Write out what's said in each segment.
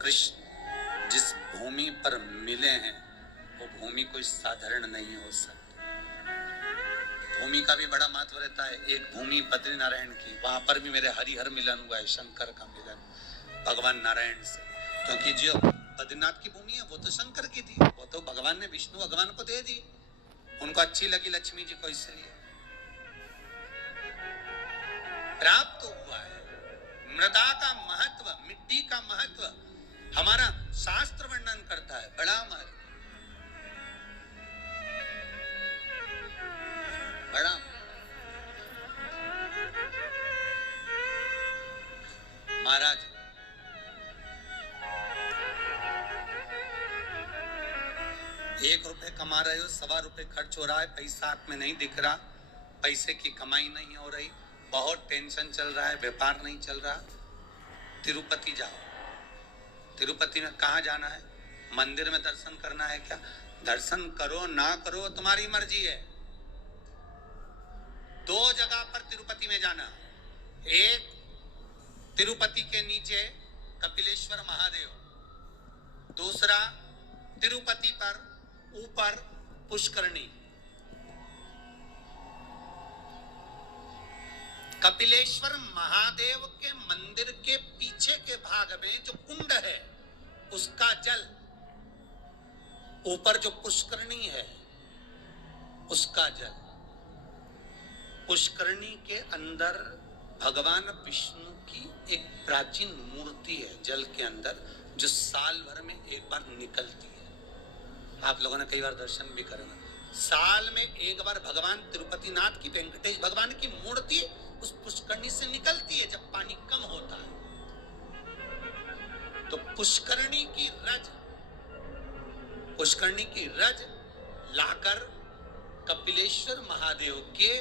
कृष्ण जिस भूमि पर मिले हैं वो भूमि कोई साधारण नहीं हो सकती। भूमि का भी बड़ा महत्व रहता है। एक भूमि बद्रीनारायण की, वहां पर भी मेरे हरिहर मिलन हुआ है, शंकर का मिलन भगवान नारायण से। क्योंकि जो बद्रीनाथ की भूमि है वो तो शंकर की थी, वो तो भगवान ने विष्णु भगवान को दे दी, उनको अच्छी लगी लक्ष्मी जी को, इसलिए प्राप्त हुआ है। मृदा का महत्व, मिट्टी का महत्व हमारा शास्त्र वर्णन करता है, बड़ा महत्व, बड़ा। महाराज ₹1 कमा रहे हो, ₹1.25 खर्च हो रहा है, पैसा हाथ में नहीं दिख रहा, पैसे की कमाई नहीं हो रही, बहुत टेंशन चल रहा है, व्यापार नहीं चल रहा, तिरुपति जाओ। तिरुपति में कहाँ जाना है? मंदिर में दर्शन करना है क्या? दर्शन करो ना करो तुम्हारी मर्जी है। 2 जगह पर तिरुपति में जाना, एक तिरुपति के नीचे कपिलेश्वर महादेव, दूसरा तिरुपति पर ऊपर पुष्करणी। कपिलेश्वर महादेव के मंदिर के पीछे के भाग में जो कुंड है उसका जल, ऊपर जो पुष्करणी है उसका जल। पुष्करणी के अंदर भगवान विष्णु की एक प्राचीन मूर्ति है जल के अंदर, जो साल भर में एक बार निकलती है। आप लोगों ने कई बार दर्शन भी करेंगे, साल में एक बार भगवान तिरुपति नाथ की, वेंकटेश भगवान की मूर्ति उस पुष्करणी से निकलती है जब पानी कम होता है। तो पुष्करणी की रज लाकर कपिलेश्वर महादेव के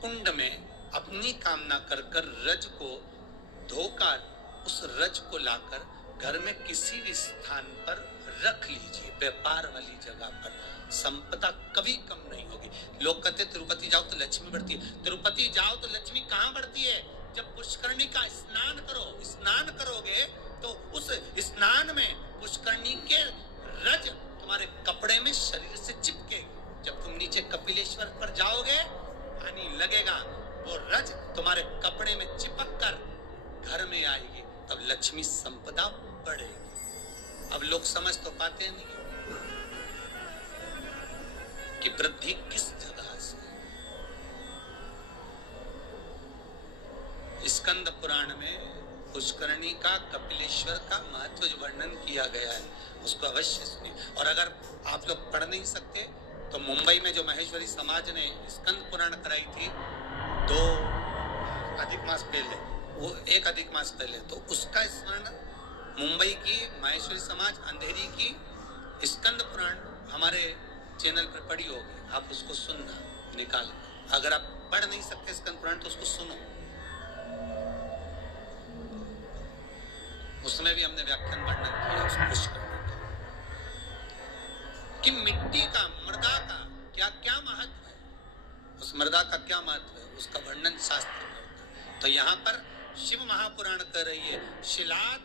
कुंड में अपनी कामना कर रज को धोकर, उस रज को लाकर घर में किसी भी स्थान पर रख लीजिए, व्यापार वाली जगह पर, संपदा कभी कम नहीं होगी। लोग कहते तिरुपति जाओ तो लक्ष्मी बढ़ती है, तिरुपति जाओ तो लक्ष्मी कहाँ बढ़ती है? जब पुष्करणी का स्नान करो, स्नान करोगे तो उस स्नान में पुष्करणी के रज तुम्हारे कपड़े में शरीर से चिपकेगी। जब तुम नीचे कपिलेश्वर पर जाओगे, पानी लगेगा, वो रज तुम्हारे कपड़े में चिपक कर घर में आएगी, तब लक्ष्मी संपदा बढ़ेगी। अब लोग समझ तो पाते नहीं कि वृद्धि किस जगह से। स्कंद पुराण में पुष्करणी का, कपिलेश्वर का महत्व जो वर्णन किया गया है उसको अवश्य सुनिए। और अगर आप लोग पढ़ नहीं सकते तो मुंबई में जो महेश्वरी समाज ने स्कंद पुराण कराई थी 2 अधिक मास पहले, वो 1 अधिक मास पहले, तो उसका स्मरण मुंबई की महेश्वरी समाज अंधेरी की स्कंद पुराण हमारे चैनल पर पढ़ी होगी, आप उसको सुनना निकाल। अगर आप पढ़ नहीं सकते स्कंद पुराण तो उसको सुनो, उसमें भी हमने व्याख्यान वर्णन किया उस पुष्करणी का, कि मिट्टी का, मृदा का क्या क्या महत्व है, उस मृदा का क्या महत्व है, उसका वर्णन शास्त्र करता है। तो यहाँ पर शिव महापुराण कर रही है, शिलाद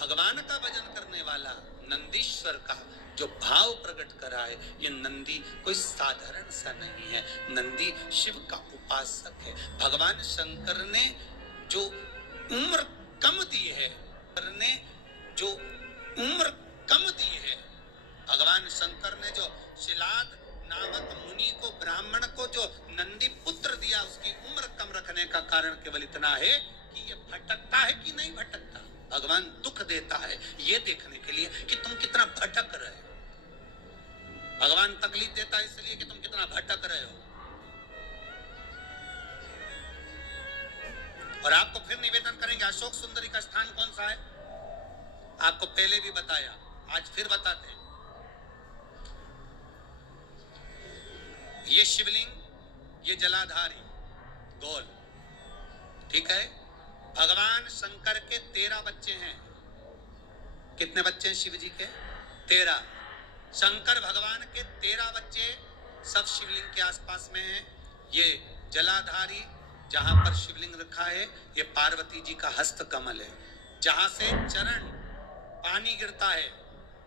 भगवान का भजन करने वाला नंदीश्वर का जो भाव प्रकट करा है, ये नंदी कोई साधारण सा नहीं है, नंदी शिव का उपासक है। भगवान शंकर ने जो उम्र कम दी है, भगवान शंकर ने जो शिलाद नामक मुनि को, ब्राह्मण को जो नंदी पुत्र दिया, उसकी उम्र कम रखने का कारण केवल इतना है कि ये भटकता है कि नहीं भटकता। भगवान दुख देता है ये देखने के लिए कि तुम कितना भटक रहे हो। भगवान तकलीफ देता है इसलिए कि तुम कितना भटक रहे हो। और आपको फिर निवेदन करेंगे, अशोक सुंदरी का स्थान कौन सा है? आपको पहले भी बताया, आज फिर बताते हैं। ये शिवलिंग, ये जलाधारी गोल, ठीक है। भगवान शंकर के 13 बच्चे हैं। कितने बच्चे हैं शिव जी के? 13। शंकर भगवान के 13 बच्चे सब शिवलिंग के आसपास में हैं। ये जलाधारी जहां पर शिवलिंग रखा है, ये पार्वती जी का हस्त कमल है, जहां से चरण पानी गिरता है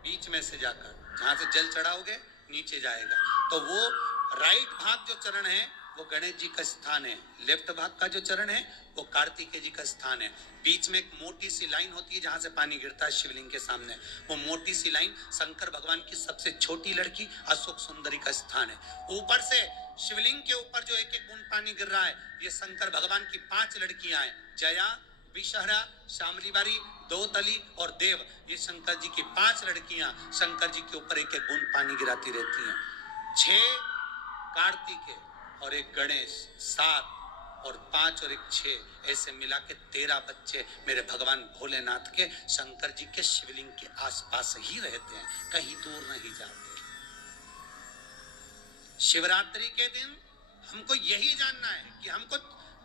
बीच में से जाकर, जहां से जल चढ़ाओगे नीचे जाएगा। तो वो राइट भाग जो चरण है वो गणेश जी का स्थान है, लेफ्ट भाग का जो चरण है वो कार्तिकेय जी का स्थान है। बीच में एक मोटी सी लाइन होती है जहां से पानी गिरता है शिवलिंग के सामने। वो मोटी सी लाइन शंकर भगवान की सबसे छोटी लड़की अशोक सुंदरी का स्थान है। ऊपर से शिवलिंग के ऊपर जो एक एक बूंद पानी गिर रहा है, ये शंकर भगवान की 5 लड़कियां हैं, जया, विषहरा, शामलीबारी, दोतली और देव। ये शंकर जी की 5 लड़कियां शंकर जी के ऊपर एक एक बूंद पानी गिराती रहती हैं। 6 कार्तिकेय और एक गणेश, 7 और 5 और एक 6, ऐसे मिला के 13 बच्चे मेरे भगवान भोलेनाथ के शंकर जी के शिवलिंग के आसपास ही रहते हैं, कहीं दूर नहीं जाते। शिवरात्रि के दिन हमको यही जानना है कि हमको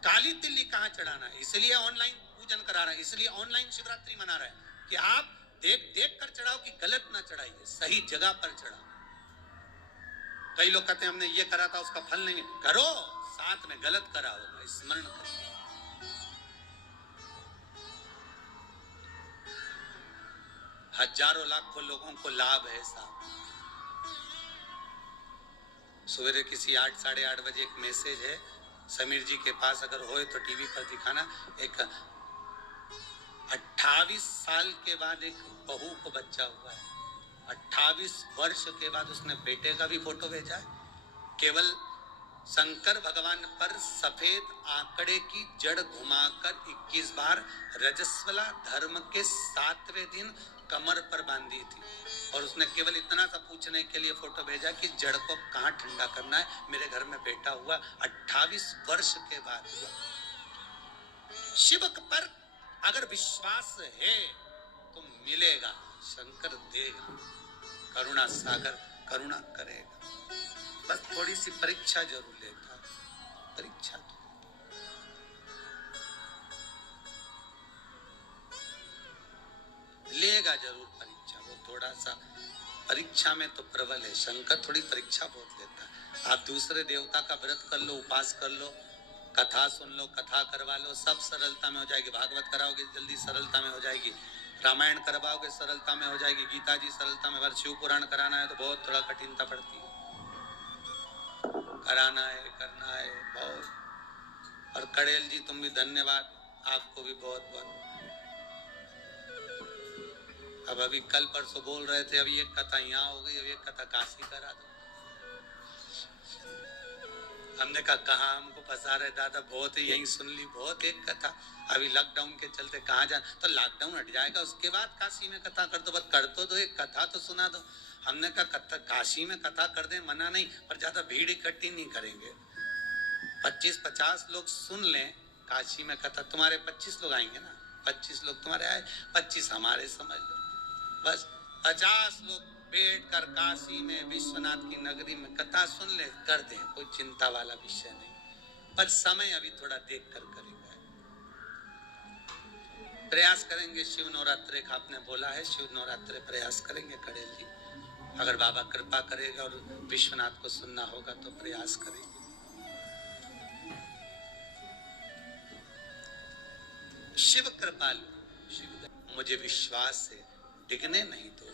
काली तिल्ली कहाँ चढ़ाना है, इसलिए ऑनलाइन पूजन करा रहा है, इसलिए ऑनलाइन शिवरात्रि मना रहा है कि आप देख कर चढ़ाओ कि गलत ना चढ़ाइए, सही जगह पर चढ़ाओ। कई लोग कहते हैं हमने ये करा था उसका फल नहीं, करो साथ में, गलत करा होगा, स्मरण करो। हजारों लाखों लोगों को लाभ है साहब। सवेरे किसी 8 साढ़े 8 बजे एक मैसेज है, समीर जी के पास अगर होए तो टीवी पर दिखाना। एक 28 साल के बाद एक बहू को बच्चा हुआ है, 28 वर्ष के बाद उसने बेटे का भी फोटो भेजा है। केवल शंकर भगवान पर सफेद आंकड़े की जड़ घुमाकर 21 बार रजस्वला धर्म के 7वें दिन कमर पर बांधी थी, और उसने केवल इतना सा पूछने के लिए फोटो भेजा कि जड़ को कहाँ ठंडा करना है, मेरे घर में बेटा हुआ। 28 वर्ष के बाद हुआ। शिव पर अगर विश्वास है तो मिलेगा, शंकर देगा, करुणा सागर करुणा करेगा। बस थोड़ी सी परीक्षा जरूर लेता, परीक्षा लेगा जरूर परीक्षा। वो थोड़ा सा परीक्षा में तो प्रबल है, शंकर थोड़ी परीक्षा बहुत लेता है। आप दूसरे देवता का व्रत कर लो, उपास कर लो, कथा सुन लो, कथा करवा लो, सब सरलता में हो जाएगी। भागवत कराओगे जल्दी सरलता में हो जाएगी, रामायण करवाओगे सरलता में हो जाएगी, गीता जी सरलता में। अगर शिव पुराण कराना है तो बहुत थोड़ा कठिनता पड़ती है, कराना है, करना है बहुत। और कड़ेल जी तुम भी धन्यवाद, आपको भी बहुत बहुत। अब अभी कल परसों बोल रहे थे अभी एक कथा यहाँ हो गई, अभी एक कथा काशी करा दो। हमने कहा कहाँ हमको फंसा रहे दादा, बहुत ही यही सुन ली, बहुत एक कथा। अभी लॉकडाउन के चलते कहाँ जाना, तो लॉकडाउन हट जाएगा उसके बाद काशी में कथा कर दो, बस कर दो एक कथा तो सुना दो। हमने कहा काशी में कथा कर दे, मना नहीं, पर ज्यादा भीड़ इकट्ठी नहीं करेंगे। 25-50 लोग सुन लें काशी में कथा, तुम्हारे 25 लोग आएंगे ना, 25 लोग तुम्हारे आए, 25 हमारे समझ लो, बस 50 लोग बैठ कर काशी में विश्वनाथ की नगरी में कथा सुन ले, कर दे, कोई चिंता वाला विषय नहीं। पर समय अभी थोड़ा देख कर करेंगे, प्रयास करेंगे। शिव नवरात्रे का आपने बोला है, शिव नवरात्रे प्रयास करेंगे कड़ेल जी, अगर बाबा कृपा करेगा और विश्वनाथ को सुनना होगा तो प्रयास करेंगे। शिव कृपालु, शिव मुझे विश्वास है डिगने नहीं दोगे।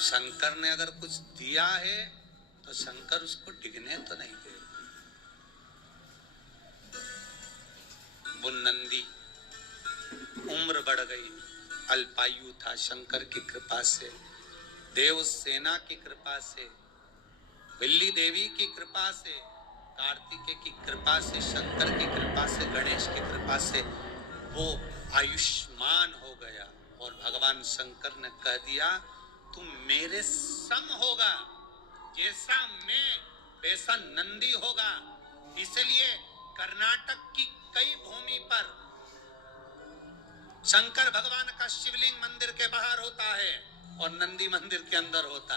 शंकर ने अगर कुछ दिया है तो शंकर उसको डिगने तो नहीं देगा। वो नंदी उम्र बढ़ गई, अल्पायु था, शंकर की कृपा से, देव सेना की कृपा से, बिल्ली देवी की कृपा से, कार्तिकेय की कृपा से, शंकर की कृपा से, गणेश की कृपा से वो आयुष्मान हो गया। और भगवान शंकर ने कह दिया तू मेरे सम होगा, जैसा मैं वैसा नंदी होगा। इसलिए कर्नाटक की कई भूमि पर शंकर भगवान का शिवलिंग मंदिर के बाहर होता है और नंदी मंदिर के अंदर होता है।